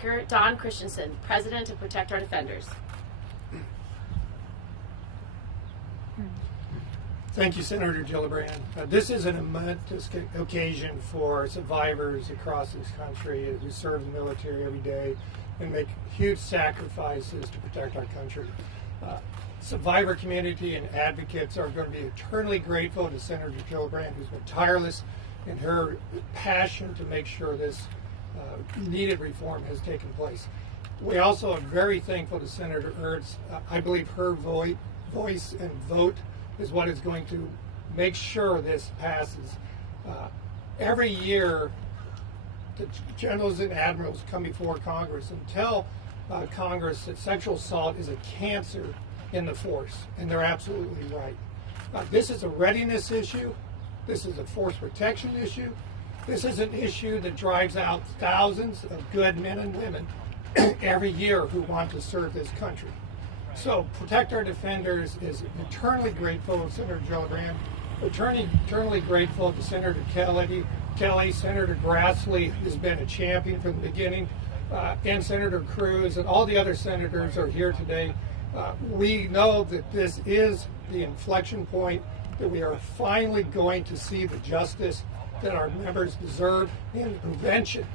Christensen, President of Protect Our Defenders. Thank you, Senator Gillibrand. This is an momentous occasion for survivors across this country who serve the military every day and make huge sacrifices to protect our country. Survivor community and advocates are going to be eternally grateful to Senator Gillibrand, who's been tireless in her passion to make sure this needed reform has taken place. We also are very thankful to Senator Ernst. I believe her voice and vote is what is going to make sure this passes. Every year, the generals and admirals come before Congress and tell Congress that sexual assault is a cancer in the force, and they're absolutely right. This is a readiness issue. This is a force protection issue. This is an issue that drives out thousands of good men and women every year who want to serve this country. So Protect Our Defenders is eternally grateful to Senator Gillibrand, eternally grateful to Senator Kelly. Senator Grassley has been a champion from the beginning, and Senator Cruz and all the other senators are here today. We know that this is the inflection point, that we are finally going to see the justice that our members deserve and the prevention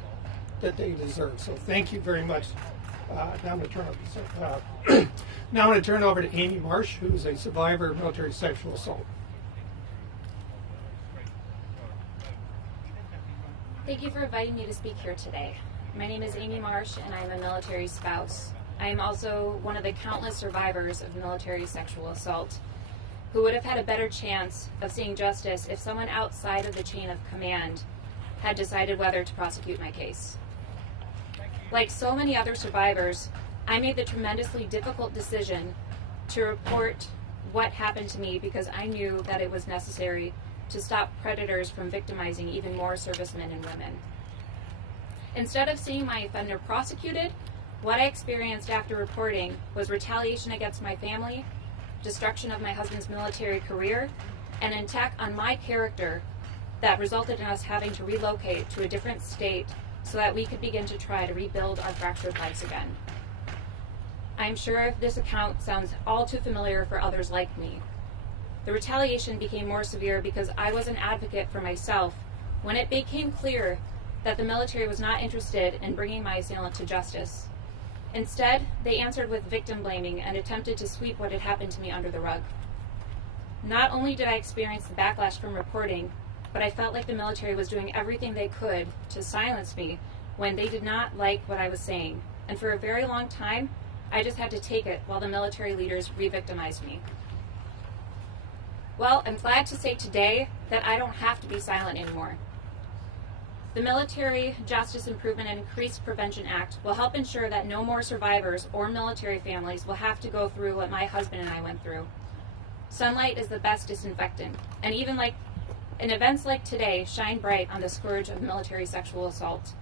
that they deserve. So thank you very much. Now I'm going to turn over to Amy Marsh, who is a survivor of military sexual assault. Thank you for inviting me to speak here today. My name is Amy Marsh, and I am a military spouse. I am also one of the countless survivors of military sexual assault who would have had a better chance of seeing justice if someone outside of the chain of command had decided whether to prosecute my case. Like so many other survivors, I made the tremendously difficult decision to report what happened to me because I knew that it was necessary to stop predators from victimizing even more servicemen and women. Instead of seeing my offender prosecuted, what I experienced after reporting was retaliation against my family, destruction of my husband's military career, and an attack on my character that resulted in us having to relocate to a different state so that we could begin to try to rebuild our fractured lives again. I'm sure this account sounds all too familiar for others like me. The retaliation became more severe because I was an advocate for myself when it became clear that the military was not interested in bringing my assailant to justice. Instead, they answered with victim blaming and attempted to sweep what had happened to me under the rug. Not only did I experience the backlash from reporting, but I felt like the military was doing everything they could to silence me when they did not like what I was saying. And for a very long time, I just had to take it while the military leaders re-victimized me. Well, I'm glad to say today that I don't have to be silent anymore. The Military Justice Improvement and Increased Prevention Act will help ensure that no more survivors or military families will have to go through what my husband and I went through. Sunlight is the best disinfectant, and events like today shine bright on the scourge of military sexual assault.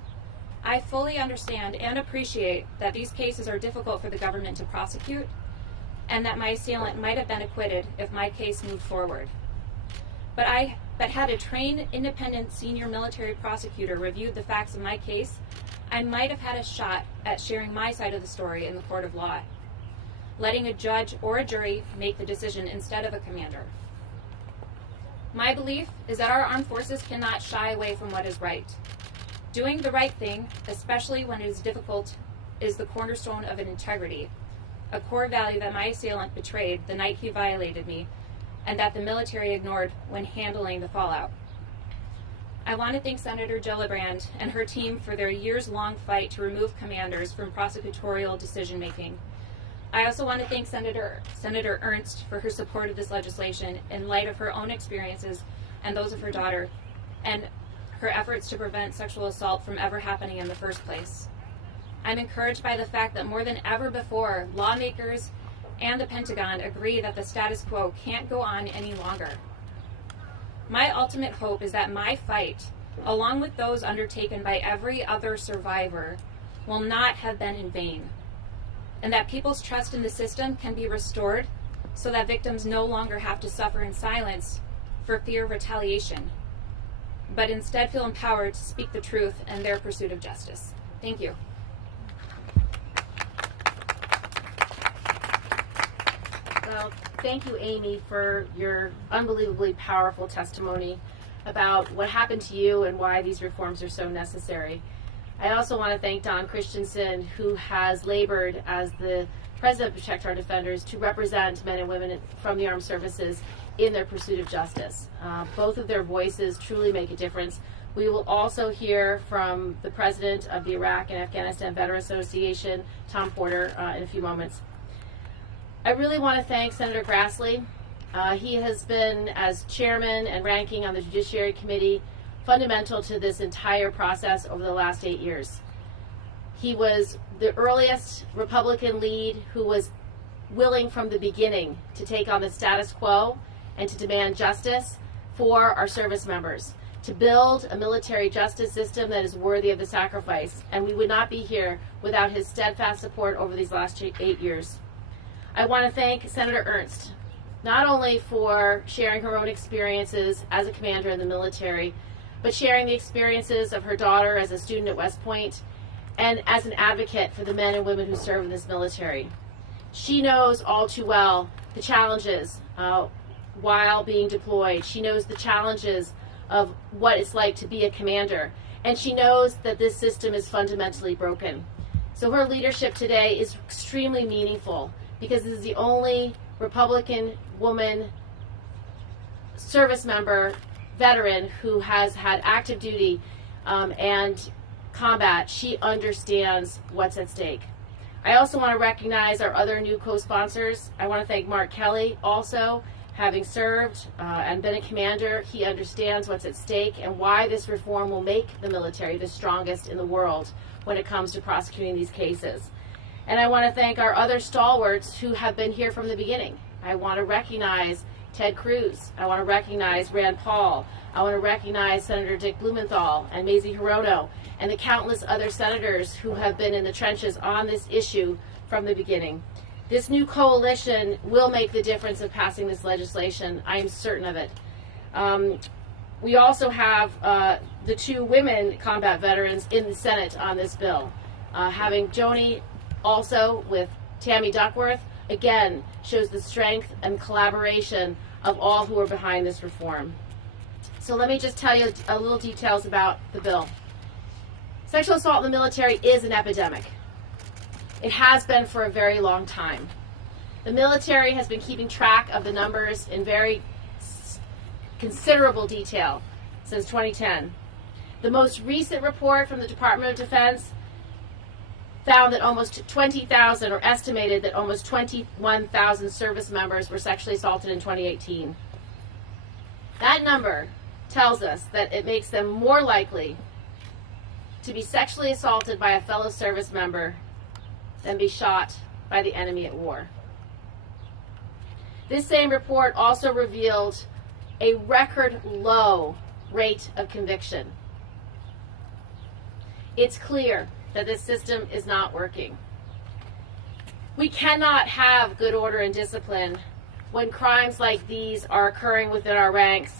I fully understand and appreciate that these cases are difficult for the government to prosecute, and that my assailant might have been acquitted if my case moved forward. But had a trained, independent senior military prosecutor reviewed the facts of my case, I might have had a shot at sharing my side of the story in the court of law, letting a judge or a jury make the decision instead of a commander. My belief is that our armed forces cannot shy away from what is right. Doing the right thing, especially when it is difficult, is the cornerstone of an integrity, a core value that my assailant betrayed the night he violated me, and that the military ignored when handling the fallout. I want to thank Senator Gillibrand and her team for their years-long fight to remove commanders from prosecutorial decision-making. I also want to thank Senator Ernst for her support of this legislation in light of her own experiences and those of her daughter, and her efforts to prevent sexual assault from ever happening in the first place. I'm encouraged by the fact that more than ever before, lawmakers and the Pentagon agree that the status quo can't go on any longer. My ultimate hope is that my fight, along with those undertaken by every other survivor, will not have been in vain, and that people's trust in the system can be restored so that victims no longer have to suffer in silence for fear of retaliation, but instead feel empowered to speak the truth in their pursuit of justice. Thank you. thank you, Amy, for your unbelievably powerful testimony about what happened to you and why these reforms are so necessary. I also want to thank Don Christensen, who has labored as the president of Protect Our Defenders to represent men and women from the armed services in their pursuit of justice. Both of their voices truly make a difference. We will also hear from the president of the Iraq and Afghanistan Veteran Association, Tom Porter, in a few moments. I really want to thank Senator Grassley. He has been, as chairman and ranking on the Judiciary Committee, fundamental to this entire process over the last 8 years. He was the earliest Republican lead who was willing from the beginning to take on the status quo and to demand justice for our service members, to build a military justice system that is worthy of the sacrifice. And we would not be here without his steadfast support over these last 8 years. I want to thank Senator Ernst, not only for sharing her own experiences as a commander in the military, but sharing the experiences of her daughter as a student at West Point and as an advocate for the men and women who serve in this military. She knows all too well the challenges while being deployed. She knows the challenges of what it's like to be a commander, and she knows that this system is fundamentally broken. So her leadership today is extremely meaningful because this is the only Republican woman service member, veteran, who has had active duty and combat. She understands what's at stake. I also want to recognize our other new co-sponsors. I want to thank Mark Kelly, also having served and been a commander. He understands what's at stake and why this reform will make the military the strongest in the world when it comes to prosecuting these cases. And I want to thank our other stalwarts who have been here from the beginning. I want to recognize Ted Cruz. I want to recognize Rand Paul. I want to recognize Senator Dick Blumenthal and Mazie Hirono and the countless other senators who have been in the trenches on this issue from the beginning. This new coalition will make the difference of passing this legislation. I am certain of it. We also have the 2 women combat veterans in the Senate on this bill. Having Joni also with Tammy Duckworth, again, shows the strength and collaboration of all who are behind this reform. So let me just tell you a little details about the bill. Sexual assault in the military is an epidemic. It has been for a very long time. The military has been keeping track of the numbers in very considerable detail since 2010. The most recent report from the Department of Defense found that almost 20,000, or estimated that almost 21,000 service members were sexually assaulted in 2018. That number tells us that it makes them more likely to be sexually assaulted by a fellow service member than be shot by the enemy at war. This same report also revealed a record low rate of conviction. It's clear that this system is not working. We cannot have good order and discipline when crimes like these are occurring within our ranks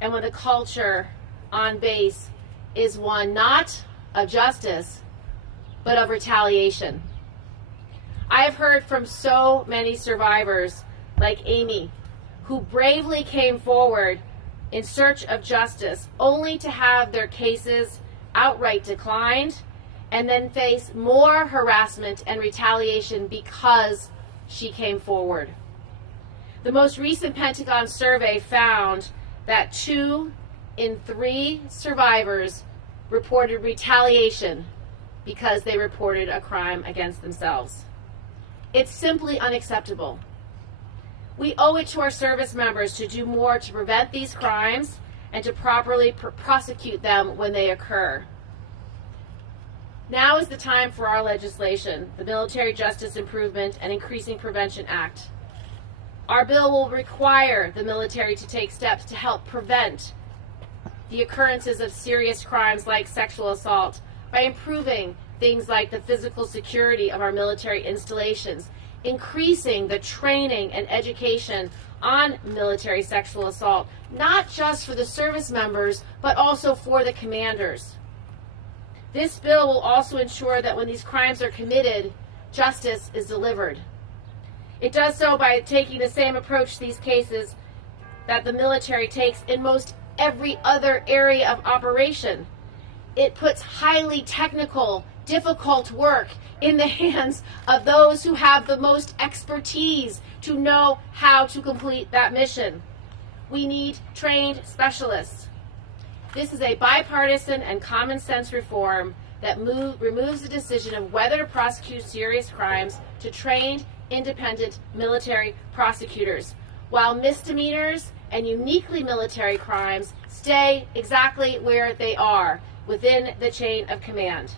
and when the culture on base is one not of justice, but of retaliation. I have heard from so many survivors like Amy, who bravely came forward in search of justice, only to have their cases outright declined and then face more harassment and retaliation because she came forward. The most recent Pentagon survey found that 2 in 3 survivors reported retaliation because they reported a crime against themselves. It's simply unacceptable. We owe it to our service members to do more to prevent these crimes and to properly prosecute them when they occur. Now is the time for our legislation, the Military Justice Improvement and Increasing Prevention Act. Our bill will require the military to take steps to help prevent the occurrences of serious crimes like sexual assault by improving things like the physical security of our military installations, increasing the training and education on military sexual assault, not just for the service members, but also for the commanders. This bill will also ensure that when these crimes are committed, justice is delivered. It does so by taking the same approach to these cases that the military takes in most every other area of operation. It puts highly technical, difficult work in the hands of those who have the most expertise to know how to complete that mission. We need trained specialists. This is a bipartisan and common sense reform that removes the decision of whether to prosecute serious crimes to trained, independent military prosecutors, while misdemeanors and uniquely military crimes stay exactly where they are, within the chain of command.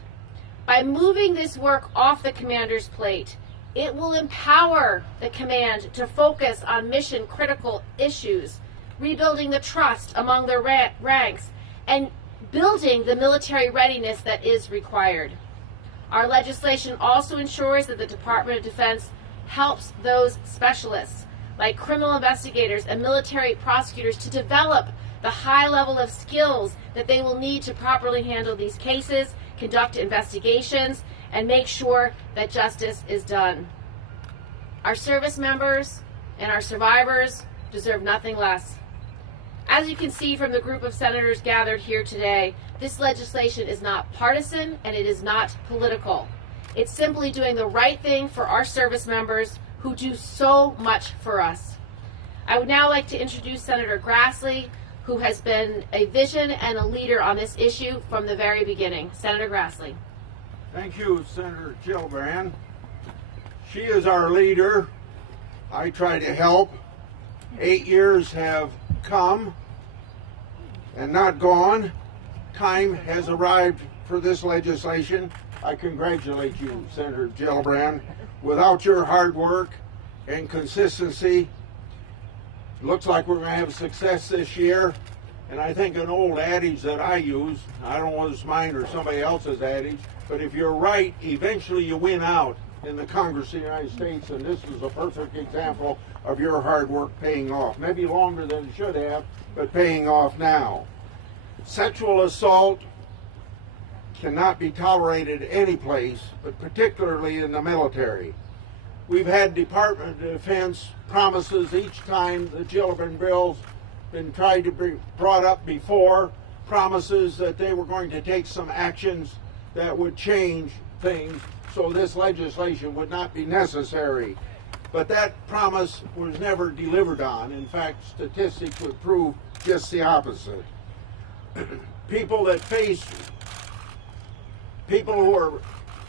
By moving this work off the commander's plate, it will empower the command to focus on mission-critical issues, rebuilding the trust among their ranks, and building the military readiness that is required. Our legislation also ensures that the Department of Defense helps those specialists, like criminal investigators and military prosecutors, to develop the high level of skills that they will need to properly handle these cases, conduct investigations, and make sure that justice is done. Our service members and our survivors deserve nothing less. As you can see from the group of senators gathered here today, this legislation is not partisan and it is not political. It's simply doing the right thing for our service members who do so much for us. I would now like to introduce Senator Grassley, who has been a vision and a leader on this issue from the very beginning. Senator Grassley. Thank you, Senator Gillibrand. She is our leader. I try to help. 8 years have come and not gone. Time has arrived for this legislation. I congratulate you, Senator Gillibrand. Without your hard work and consistency, it looks like we're going to have success this year. And I think an old adage that I use, I don't know whether it's mine or somebody else's adage, but if you're right, eventually you win out in the Congress of the United States, and this is a perfect example of your hard work paying off. Maybe longer than it should have, but paying off now. Sexual assault cannot be tolerated any place, but particularly in the military. We've had Department of Defense promises each time the Gillibrand bill's been tried to be brought up before, promises that they were going to take some actions that would change things so this legislation would not be necessary. But that promise was never delivered on. In fact, statistics would prove just the opposite. People who are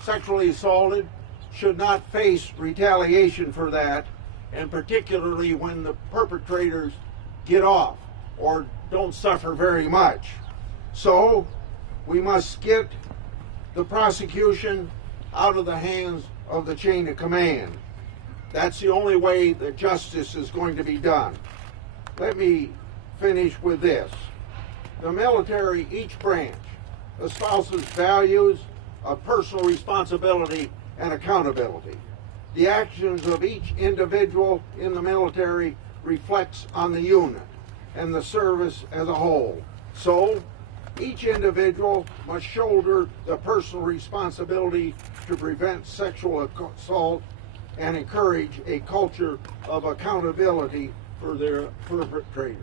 sexually assaulted should not face retaliation for that, and particularly when the perpetrators get off or don't suffer very much. So we must get the prosecution out of the hands of the chain of command. That's the only way that justice is going to be done. Let me finish with this. The military, each branch, espouses values of personal responsibility and accountability. The actions of each individual in the military reflects on the unit and the service as a whole. So, each individual must shoulder the personal responsibility to prevent sexual assault and encourage a culture of accountability for their perpetrators.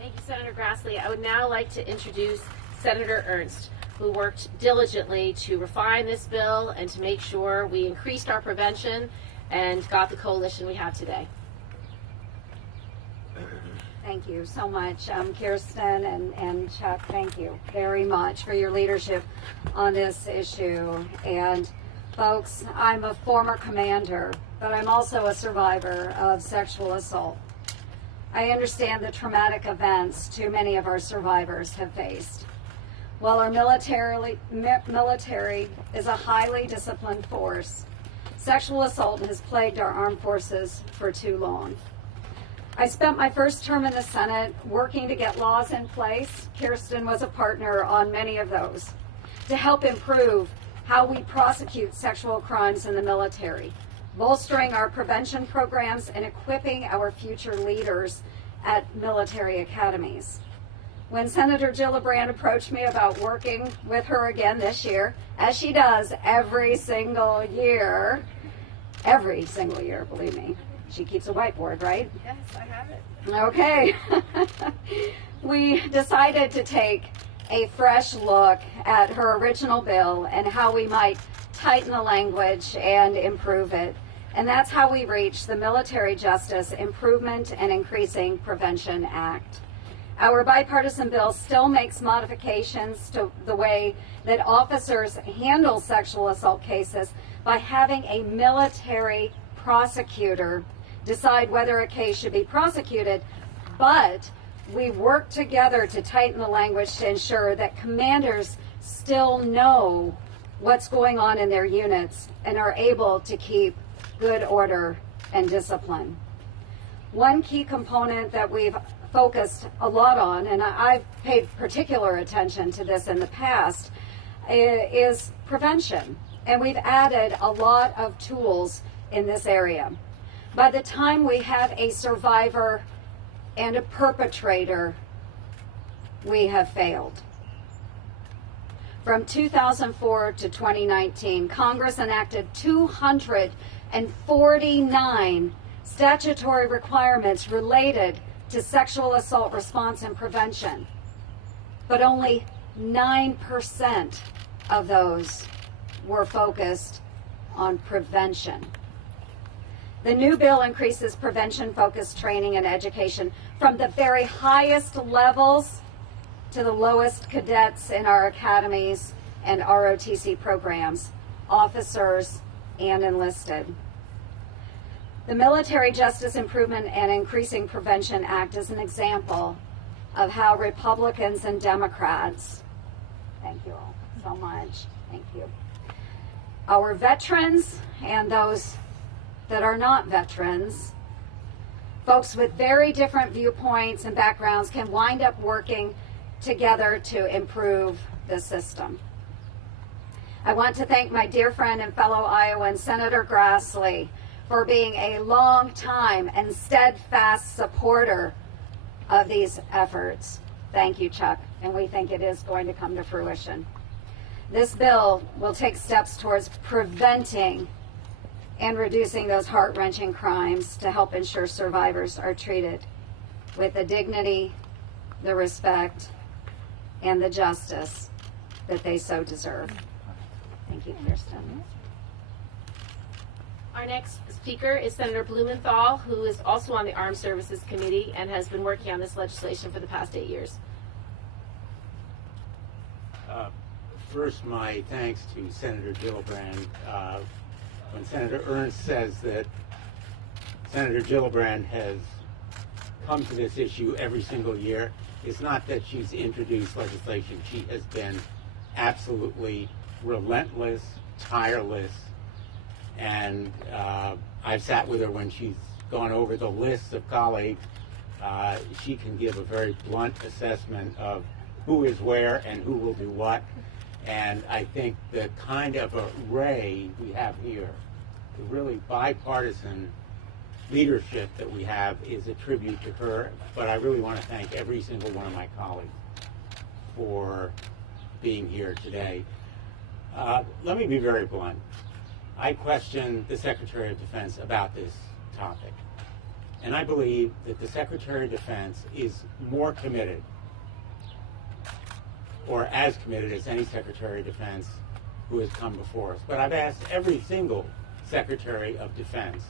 Thank you, Senator Grassley. I would now like to introduce Senator Ernst, who worked diligently to refine this bill and to make sure we increased our prevention and got the coalition we have today. Thank you so much, Kirsten and Chuck. Thank you very much for your leadership on this issue. And folks, I'm a former commander, but I'm also a survivor of sexual assault. I understand the traumatic events too many of our survivors have faced. While our military is a highly disciplined force, sexual assault has plagued our armed forces for too long. I spent my first term in the Senate working to get laws in place. Kirsten was a partner on many of those to help improve how we prosecute sexual crimes in the military, bolstering our prevention programs and equipping our future leaders at military academies. When Senator Gillibrand approached me about working with her again this year, as she does every single year, every single year, believe me. She keeps a whiteboard, right? Yes, I have it. Okay. We decided to take a fresh look at her original bill and how we might tighten the language and improve it. And that's how we reached the Military Justice Improvement and Increasing Prevention Act. Our bipartisan bill still makes modifications to the way that officers handle sexual assault cases by having a military prosecutor decide whether a case should be prosecuted, but we work together to tighten the language to ensure that commanders still know what's going on in their units and are able to keep good order and discipline. One key component that we've focused a lot on, and I've paid particular attention to this in the past, is prevention. And we've added a lot of tools in this area. By the time we have a survivor and a perpetrator, we have failed. From 2004 to 2019, Congress enacted 249 statutory requirements related to sexual assault response and prevention, but only 9% of those were focused on prevention. The new bill increases prevention-focused training and education from the very highest levels to the lowest cadets in our academies and ROTC programs, officers and enlisted. The Military Justice Improvement and Increasing Prevention Act is an example of how Republicans and Democrats, thank you all so much, thank you, our veterans and those that are not veterans, folks with very different viewpoints and backgrounds can wind up working together to improve the system. I want to thank my dear friend and fellow Iowan, Senator Grassley, for being a long time and steadfast supporter of these efforts. Thank you, Chuck, and we think it is going to come to fruition. This bill will take steps towards preventing and reducing those heart-wrenching crimes to help ensure survivors are treated with the dignity, the respect, and the justice that they so deserve. Thank you, Kirsten. Our next speaker is Senator Blumenthal, who is also on the Armed Services Committee and has been working on this legislation for the past 8 years. First, my thanks to Senator Gillibrand. When Senator Ernst says that Senator Gillibrand has come to this issue every single year, it's not that she's introduced legislation. She has been absolutely relentless, tireless, and I've sat with her when she's gone over the list of colleagues. She can give a very blunt assessment of who is where and who will do what. And I think the kind of array we have here, the really bipartisan leadership that we have, is a tribute to her. But I really want to thank every single one of my colleagues for being here today. Let me be very blunt. I question the Secretary of Defense about this topic. And I believe that the Secretary of Defense is more committed, or as committed as any Secretary of Defense who has come before us. But I've asked every single Secretary of Defense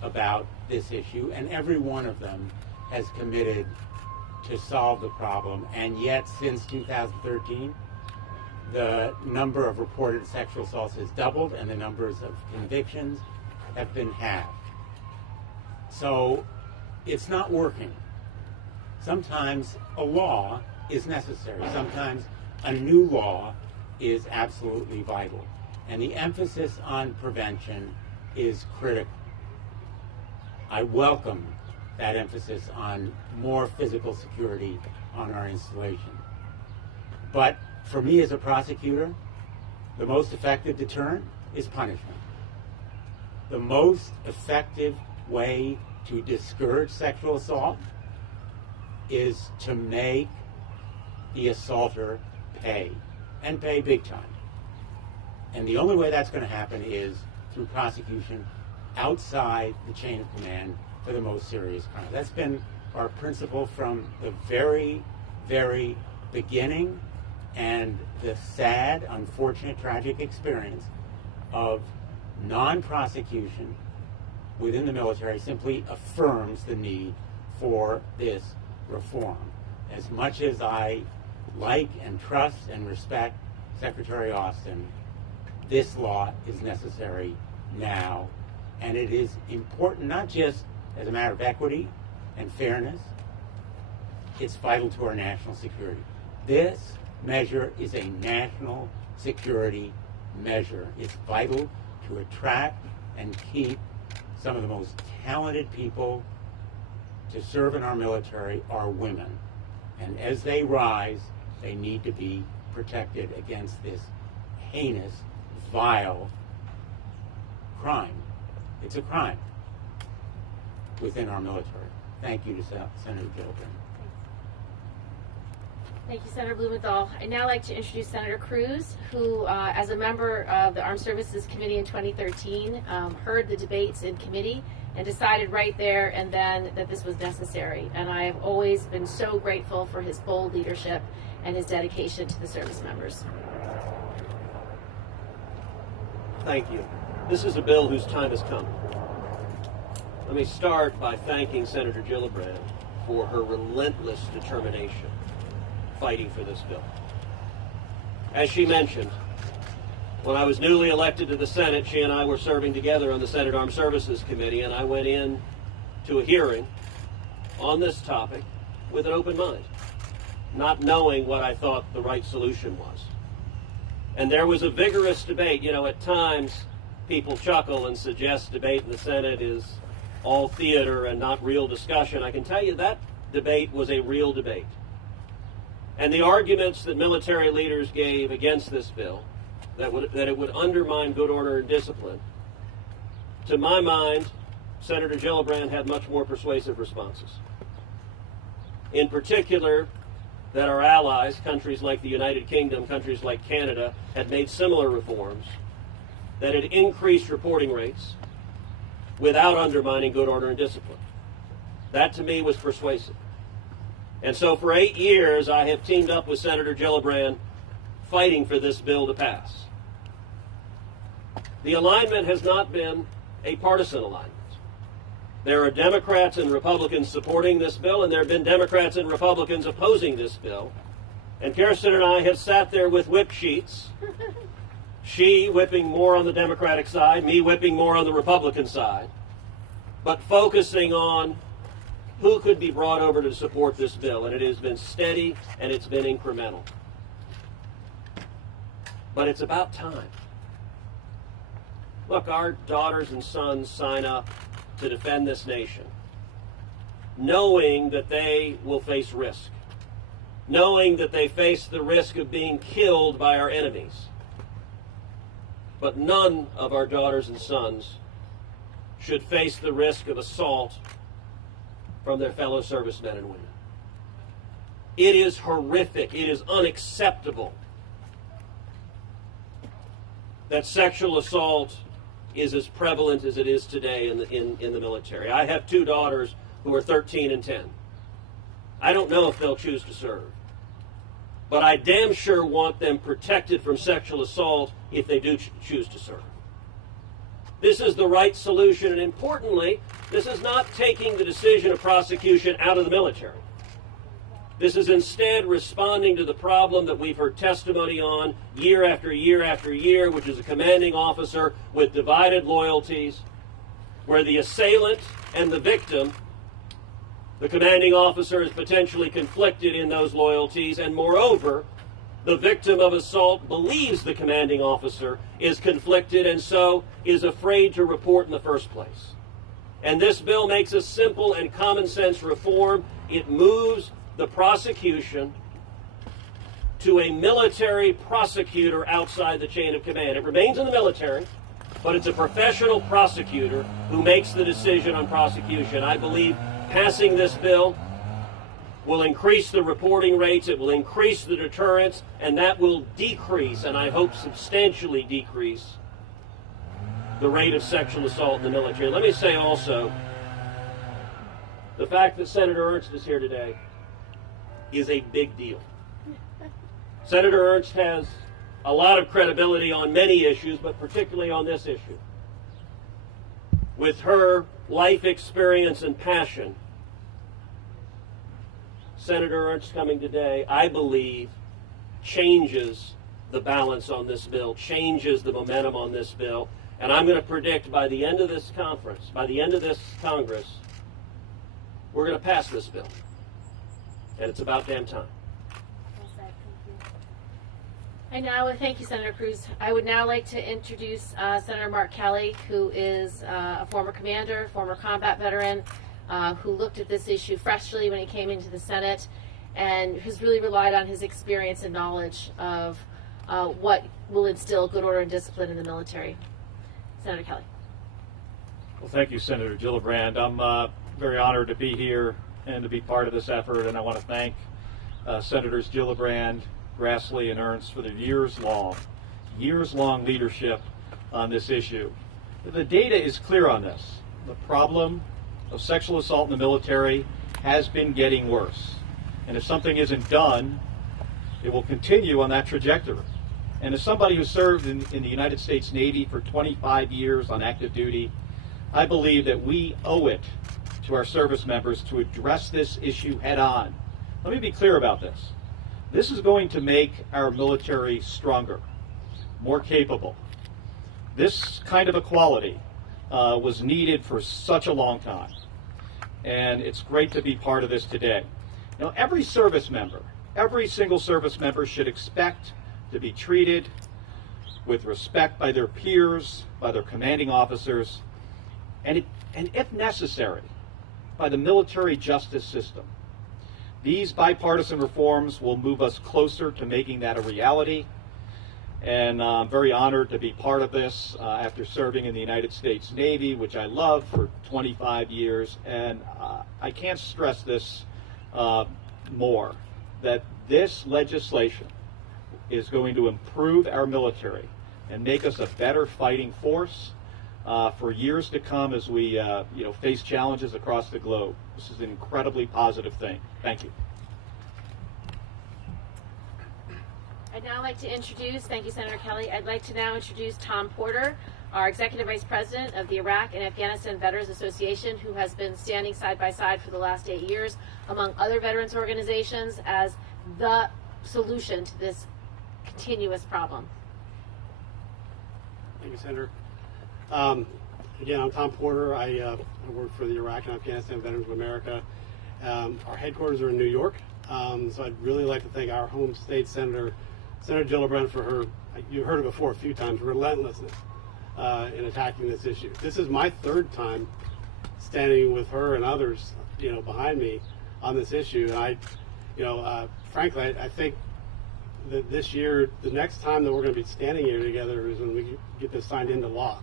about this issue, and every one of them has committed to solve the problem. And yet, since 2013, the number of reported sexual assaults has doubled, and the numbers of convictions have been halved. So it's not working. Sometimes a law is necessary. Sometimes a new law is absolutely vital. And the emphasis on prevention is critical. I welcome that emphasis on more physical security on our installation. But for me as a prosecutor, the most effective deterrent is punishment. The most effective way to discourage sexual assault is to make the assaulter pay, and pay big time. And the only way that's going to happen is through prosecution outside the chain of command for the most serious crime. That's been our principle from the very, very beginning, and the sad, unfortunate, tragic experience of non-prosecution within the military simply affirms the need for this reform. As much as I like and trust and respect Secretary Austin, this law is necessary now, and it is important not just as a matter of equity and fairness, it's vital to our national security. This measure is a national security measure. It's vital to attract and keep some of the most talented people to serve in our military, are women. And as they rise, they need to be protected against this heinous, vile crime. It's a crime within our military. Thank you to Senator Gillibrand. Thank you, Senator Blumenthal. I'd now like to introduce Senator Cruz, who, as a member of the Armed Services Committee in 2013, heard the debates in committee and decided right there and then that this was necessary. And I have always been so grateful for his bold leadership and his dedication to the service members. Thank you. This is a bill whose time has come. Let me start by thanking Senator Gillibrand for her relentless determination fighting for this bill. As she mentioned, when I was newly elected to the Senate, she and I were serving together on the Senate Armed Services Committee, and I went in to a hearing on this topic with an open mind, not knowing what I thought the right solution was. And there was a vigorous debate. You know, at times people chuckle and suggest debate in the Senate is all theater and not real discussion. I can tell you that debate was a real debate. And the arguments that military leaders gave against this bill, that it would undermine good order and discipline, to my mind, Senator Gillibrand had much more persuasive responses. In particular, that our allies, countries like the United Kingdom, countries like Canada, had made similar reforms, that had increased reporting rates without undermining good order and discipline. That, to me, was persuasive. And so for 8 years, I have teamed up with Senator Gillibrand fighting for this bill to pass. The alignment has not been a partisan alignment. There are Democrats and Republicans supporting this bill, and there have been Democrats and Republicans opposing this bill. And Kirsten and I have sat there with whip sheets, she whipping more on the Democratic side, me whipping more on the Republican side, but focusing on who could be brought over to support this bill. And it has been steady and it's been incremental. But it's about time. Look, our daughters and sons sign up to defend this nation, knowing that they will face risk, knowing that they face the risk of being killed by our enemies. But none of our daughters and sons should face the risk of assault from their fellow servicemen and women. It is horrific. It is unacceptable that sexual assault is as prevalent as it is today in the military. I have two daughters who are 13 and 10. I don't know if they'll choose to serve, but I damn sure want them protected from sexual assault if they do choose to serve. This is the right solution, and importantly, this is not taking the decision of prosecution out of the military. This is instead responding to the problem that we've heard testimony on year after year after year, which is a commanding officer with divided loyalties, where the assailant and the victim, the commanding officer is potentially conflicted in those loyalties, and moreover, the victim of assault believes the commanding officer is conflicted and so is afraid to report in the first place. And this bill makes a simple and common sense reform. It moves the prosecution to a military prosecutor outside the chain of command. It remains in the military, but it's a professional prosecutor who makes the decision on prosecution. I believe passing this bill will increase the reporting rates, it will increase the deterrence, and that will decrease, and I hope substantially decrease, the rate of sexual assault in the military. Let me say also, the fact that Senator Ernst is here today is a big deal. Senator Ernst has a lot of credibility on many issues, but particularly on this issue. With her life experience and passion, Senator Ernst coming today, I believe, changes the balance on this bill, changes the momentum on this bill. And I'm going to predict by the end of this conference, by the end of this Congress, we're going to pass this bill. And it's about damn time. Thank you, Senator Cruz. I would now like to introduce Senator Mark Kelly, who is a former commander, former combat veteran, who looked at this issue freshly when he came into the Senate, and who's really relied on his experience and knowledge of what will instill good order and discipline in the military. Senator Kelly. Well, thank you, Senator Gillibrand. I'm very honored to be here and to be part of this effort, and I want to thank Senators Gillibrand, Grassley, and Ernst for their years-long leadership on this issue. The data is clear on this. The problem of sexual assault in the military has been getting worse. And if something isn't done, it will continue on that trajectory. And as somebody who served in the United States Navy for 25 years on active duty, I believe that we owe it to our service members to address this issue head on. Let me be clear about this. This is going to make our military stronger, more capable. This kind of equality was needed for such a long time, and it's great to be part of this today. Now, every service member, every single service member should expect to be treated with respect by their peers, by their commanding officers, and if necessary, by the military justice system. These bipartisan reforms will move us closer to making that a reality, and I'm very honored to be part of this after serving in the United States Navy, which I love, for 25 years, and I can't stress this more, that this legislation is going to improve our military and make us a better fighting force for years to come as we face challenges across the globe. This is an incredibly positive thing. Thank you. I'd now like to introduce, thank you, Senator Kelly, I'd like to now introduce Tom Porter, our Executive Vice President of the Iraq and Afghanistan Veterans Association, who has been standing side by side for the last 8 years, among other veterans organizations, as the solution to this continuous problem. Thank you, Senator. Again, I'm Tom Porter. I work for the Iraq and Afghanistan Veterans of America. Our headquarters are in New York, so I'd really like to thank our home state Senator Gillibrand for her, you heard it before a few times, relentlessness in attacking this issue. This is my third time standing with her and others, behind me on this issue. And frankly, I think that this year, the next time that we're going to be standing here together is when we get this signed into law.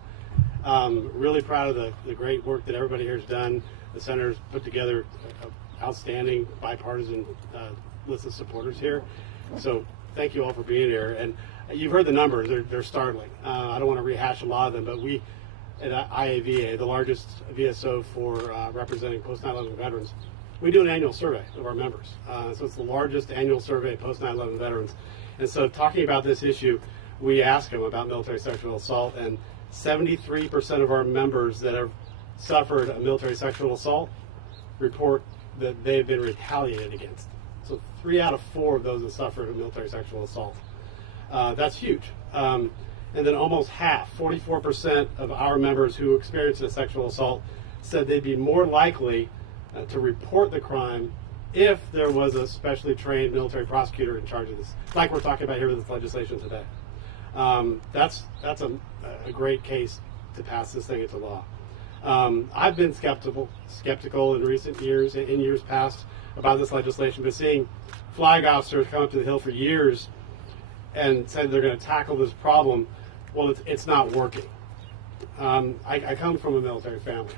Really proud of the great work that everybody here has done. The senators put together an outstanding bipartisan list of supporters here. So thank you all for being here. And you've heard the numbers. They're startling. I don't want to rehash a lot of them, but we at IAVA, the largest VSO for representing post-9/11 veterans, we do an annual survey of our members. So it's the largest annual survey of post-9/11 veterans. And so talking about this issue, we ask them about military sexual assault, and 73% of our members that have suffered a military sexual assault report that they have been retaliated against. So 3 out of 4 of those that suffered a military sexual assault. That's huge. And then almost half, 44% of our members who experienced a sexual assault said they'd be more likely to report the crime if there was a specially trained military prosecutor in charge of this, like we're talking about here with this legislation today. That's a great case to pass this thing into law. I've been skeptical in recent years, in years past, about this legislation, but seeing flag officers come up to the Hill for years and said they're going to tackle this problem, well, it's not working. I come from a military family.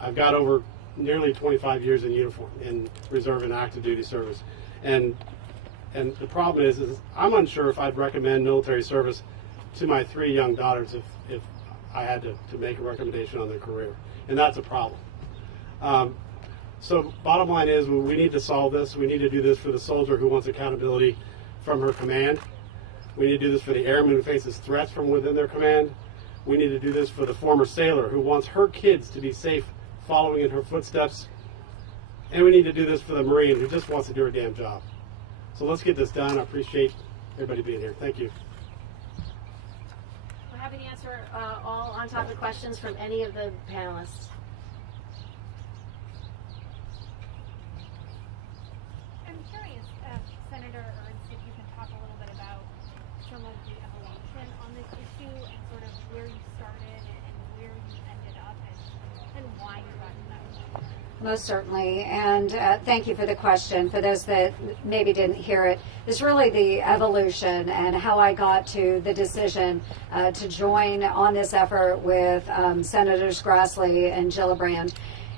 I've got over nearly 25 years in uniform, in reserve and active duty service. And the problem is I'm unsure if I'd recommend military service to my 3 young daughters if I had to make a recommendation on their career, and that's a problem. So bottom line is, we need to solve this. We need to do this for the soldier who wants accountability from her command. We need to do this for the airman who faces threats from within their command. We need to do this for the former sailor who wants her kids to be safe following in her footsteps. And we need to do this for the Marine who just wants to do her damn job. So let's get this done. I appreciate everybody being here. Thank you. We're happy to answer all on-topic questions from any of the panelists. I'm curious, Senator Ernst, if you can talk a little bit about some of the evolution on this issue and sort of where you started and where you ended up and why you got to that point. Most certainly, and thank you for the question. For those that maybe didn't hear it, it's really the evolution and how I got to the decision to join on this effort with Senators Grassley and Gillibrand.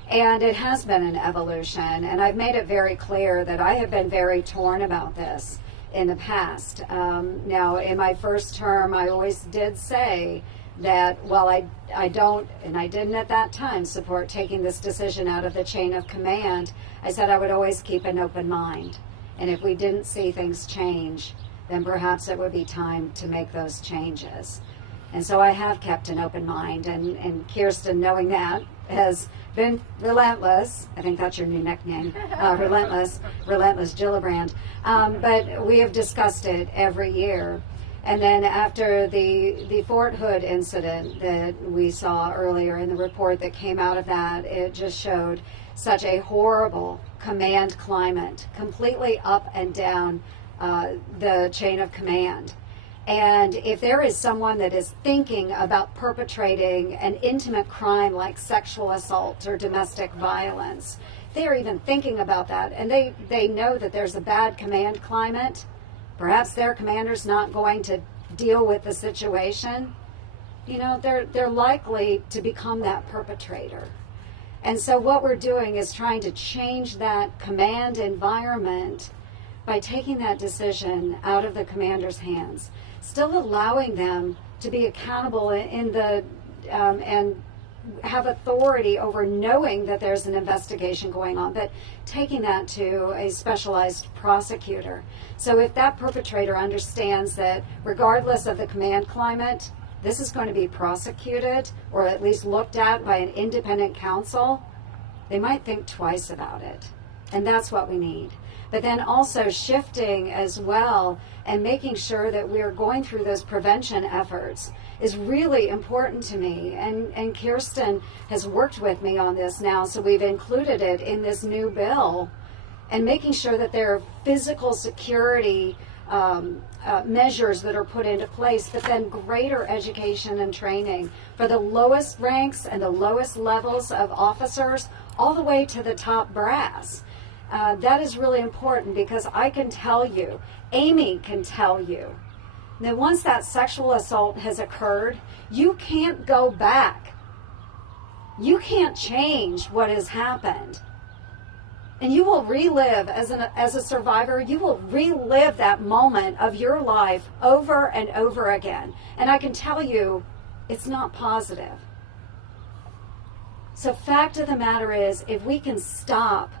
And it has been an evolution, and I've made it very clear that I have been very torn about this in the past. Now, in my first term, I always did say that while I don't, and I didn't at that time, support taking this decision out of the chain of command, I said I would always keep an open mind. And if we didn't see things change, then perhaps it would be time to make those changes. And so I have kept an open mind, and Kirsten, knowing that, has been relentless. I think that's your new nickname, relentless Gillibrand. But we have discussed it every year. And then after the Fort Hood incident that we saw earlier in the report that came out of that, it just showed such a horrible command climate, completely up and down the chain of command. And if there is someone that is thinking about perpetrating an intimate crime like sexual assault or domestic violence, they are even thinking about that, and they know that there's a bad command climate, perhaps their commander's not going to deal with the situation, they're likely to become that perpetrator. And so what we're doing is trying to change that command environment by taking that decision out of the commander's hands, still allowing them to be accountable in the and have authority over knowing that there's an investigation going on, but taking that to a specialized prosecutor. So if that perpetrator understands that regardless of the command climate, this is going to be prosecuted or at least looked at by an independent counsel, they might think twice about it. And that's what we need. But then also shifting as well and making sure that we're going through those prevention efforts is really important to me. And Kirsten has worked with me on this now, so we've included it in this new bill, and making sure that there are physical security measures that are put into place, but then greater education and training for the lowest ranks and the lowest levels of officers all the way to the top brass. That is really important, because I can tell you, Amy can tell you, that once that sexual assault has occurred, you can't go back. You can't change what has happened. And you will relive, as a survivor, you will relive that moment of your life over and over again. And I can tell you, it's not positive. So fact of the matter is, if we can stop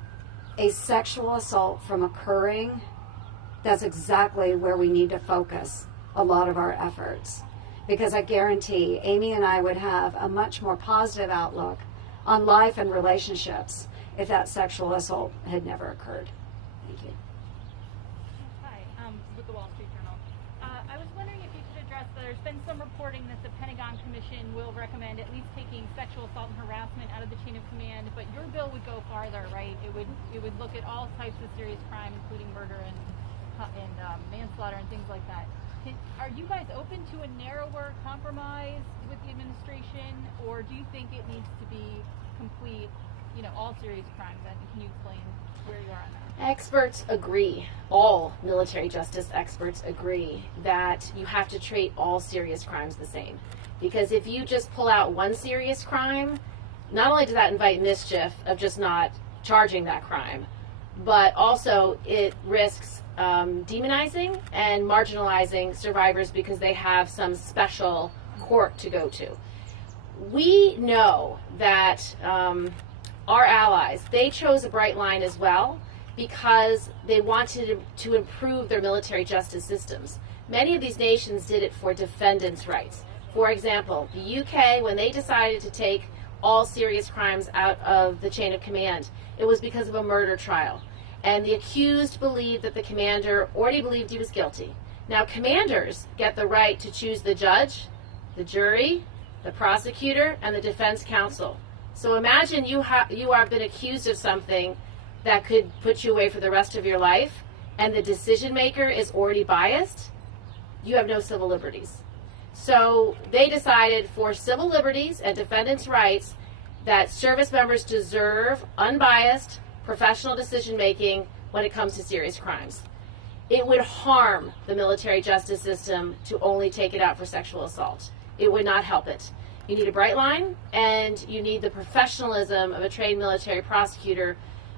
a sexual assault from occurring, that's exactly where we need to focus a lot of our efforts. Because I guarantee Amy and I would have a much more positive outlook on life and relationships if that sexual assault had never occurred. Thank you. Hi, with the Wall Street Journal. I was wondering if you could address, there's been some reporting that the Pentagon Commission will recommend at least taking sexual assault and harassment out of the chain of command, but your bill would go farther, right? It would look at all types of serious crime, including murder and manslaughter and things like that. Are you guys open to a narrower compromise with the administration, or do you think it needs to be complete, all serious crimes? And can you explain where you are on that? Experts agree, all military justice experts agree, that you have to treat all serious crimes the same. Because if you just pull out one serious crime, not only does that invite mischief of just not charging that crime, but also it risks demonizing and marginalizing survivors because they have some special court to go to. we know that our allies, they chose a bright line as well because they wanted to improve their military justice systems. Many of these nations did it for defendants' rights. For example, the UK, when they decided to take all serious crimes out of the chain of command, it was because of a murder trial. And the accused believed that the commander already believed he was guilty. Now, commanders get the right to choose the judge, the jury, the prosecutor, and the defense counsel. So imagine you have been accused of something that could put you away for the rest of your life, and the decision maker is already biased. You have no civil liberties. So they decided for civil liberties and defendants' rights that service members deserve unbiased, professional decision making when it comes to serious crimes. It would harm the military justice system to only take it out for sexual assault. It would not help it. You need a bright line, and you need the professionalism of a trained military prosecutor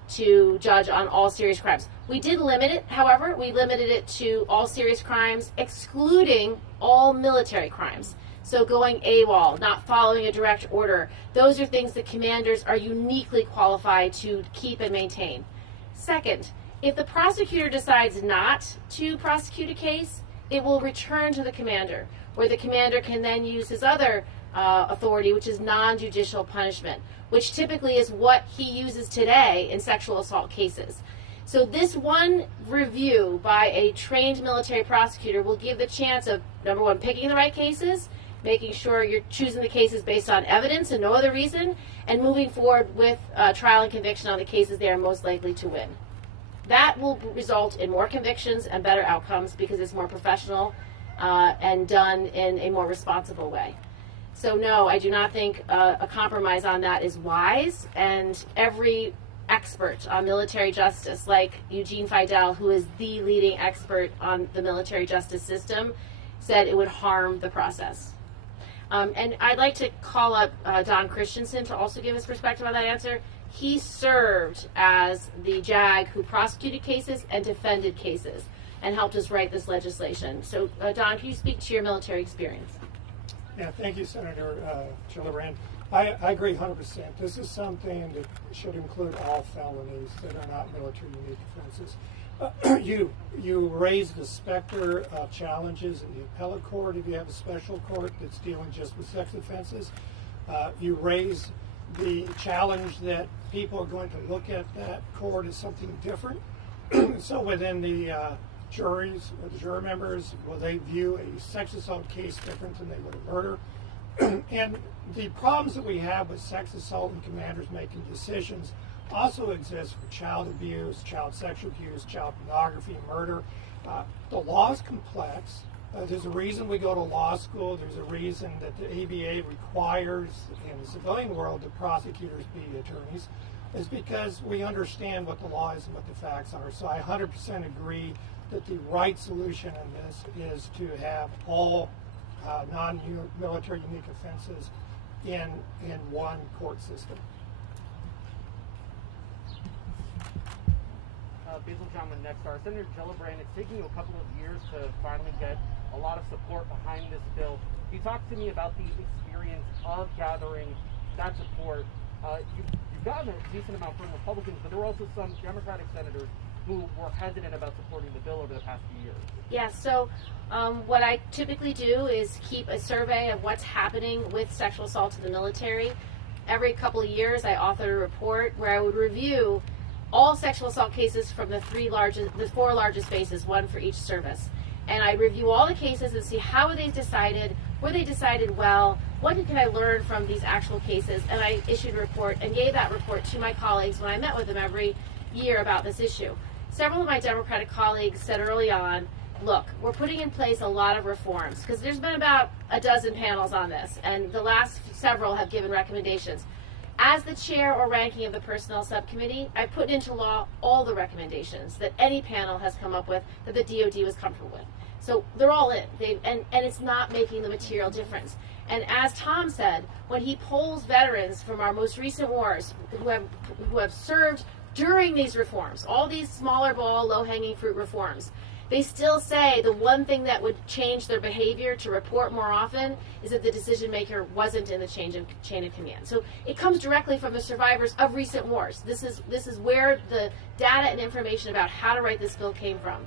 to judge on all serious crimes. We did limit it, however. We limited it to all serious crimes, excluding all military crimes. So going AWOL, not following a direct order, those are things that commanders are uniquely qualified to keep and maintain. Second, if the prosecutor decides not to prosecute a case, it will return to the commander, where the commander can then use his other authority, which is non-judicial punishment, which typically is what he uses today in sexual assault cases. So this one review by a trained military prosecutor will give the chance of, number one, picking the right cases, making sure you're choosing the cases based on evidence and no other reason, and moving forward with trial and conviction on the cases they are most likely to win. That will result in more convictions and better outcomes because it's more professional and done in a more responsible way. So no, I do not think a compromise on that is wise, and every expert on military justice, like Eugene Fidel, who is the leading expert on the military justice system, said it would harm the process. And I'd like to call up Don Christensen to also give his perspective on that answer. He served as the JAG who prosecuted cases and defended cases and helped us write this legislation. So Don, can you speak to your military experience? Yeah, thank you, Senator Gillibrand. I agree 100%. This is something that should include all felonies that are not military unique offenses. You raised the specter of challenges in the appellate court if you have a special court that's dealing just with sex offenses. You raised the challenge that people are going to look at that court as something different. So within the juries or the juror members, will they view a sex assault case different than they would a murder? And the problems that we have with sex assault and commanders making decisions also exist for child abuse, child sexual abuse, child pornography, murder. The law is complex. There's a reason we go to law school. There's a reason that the ABA requires in the civilian world that prosecutors be attorneys. Is because we understand what the law is and what the facts are. So I 100% agree that the right solution in this is to have all non-military unique offenses in one court system. Basil John with Nexstar. Senator Gillibrand, it's taken you a couple of years to finally get a lot of support behind this bill. You talked to me about the experience of gathering that support. You've gotten a decent amount from Republicans, but there were also some Democratic senators who were hesitant about supporting the bill over the past few years. Yeah, so what I typically do is keep a survey of what's happening with sexual assault in the military. Every couple of years, I author a report where I would review all sexual assault cases from the four largest bases, one for each service. And I review all the cases and see how were they decided, were they decided well, what can I learn from these actual cases, and I issued a report and gave that report to my colleagues when I met with them every year about this issue. Several of my Democratic colleagues said early on, look, we're putting in place a lot of reforms, because there's been about a dozen panels on this, and the last several have given recommendations. As the chair or ranking of the personnel subcommittee, I put into law all the recommendations that any panel has come up with that the DoD was comfortable with. So they're all in, and it's not making the material difference. And as Tom said, when he polls veterans from our most recent wars who have served during these reforms, all these smaller ball, low-hanging fruit reforms, they still say the one thing that would change their behavior to report more often is that the decision maker wasn't in the chain of command. So it comes directly from the survivors of recent wars. This is where the data and information about how to write this bill came from.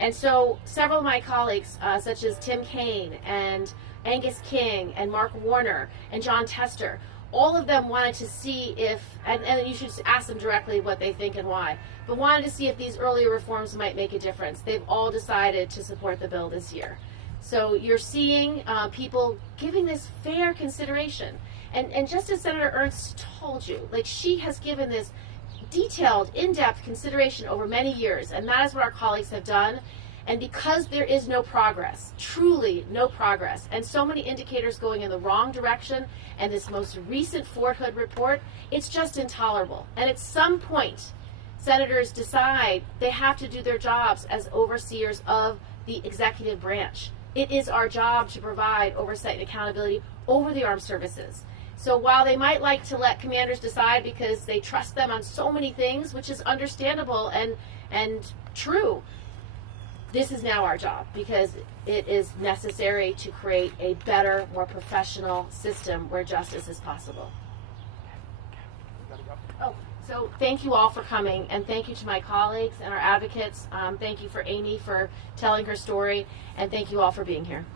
And so several of my colleagues, such as Tim Kaine and Angus King and Mark Warner and John Tester, all of them wanted to see if, and you should ask them directly what they think and why, but wanted to see if these earlier reforms might make a difference. They've all decided to support the bill this year. So you're seeing people giving this fair consideration. And just as Senator Ernst told you, like, she has given this detailed, in-depth consideration over many years, and that is what our colleagues have done. And because there is no progress, truly no progress, and so many indicators going in the wrong direction, and this most recent Fort Hood report, it's just intolerable. And at some point, senators decide they have to do their jobs as overseers of the executive branch. It is our job to provide oversight and accountability over the armed services. So while they might like to let commanders decide because they trust them on so many things, which is understandable and true, this is now our job because it is necessary to create a better, more professional system where justice is possible. Oh, so thank you all for coming, and thank you to my colleagues and our advocates. Thank you for Amy for telling her story, and thank you all for being here.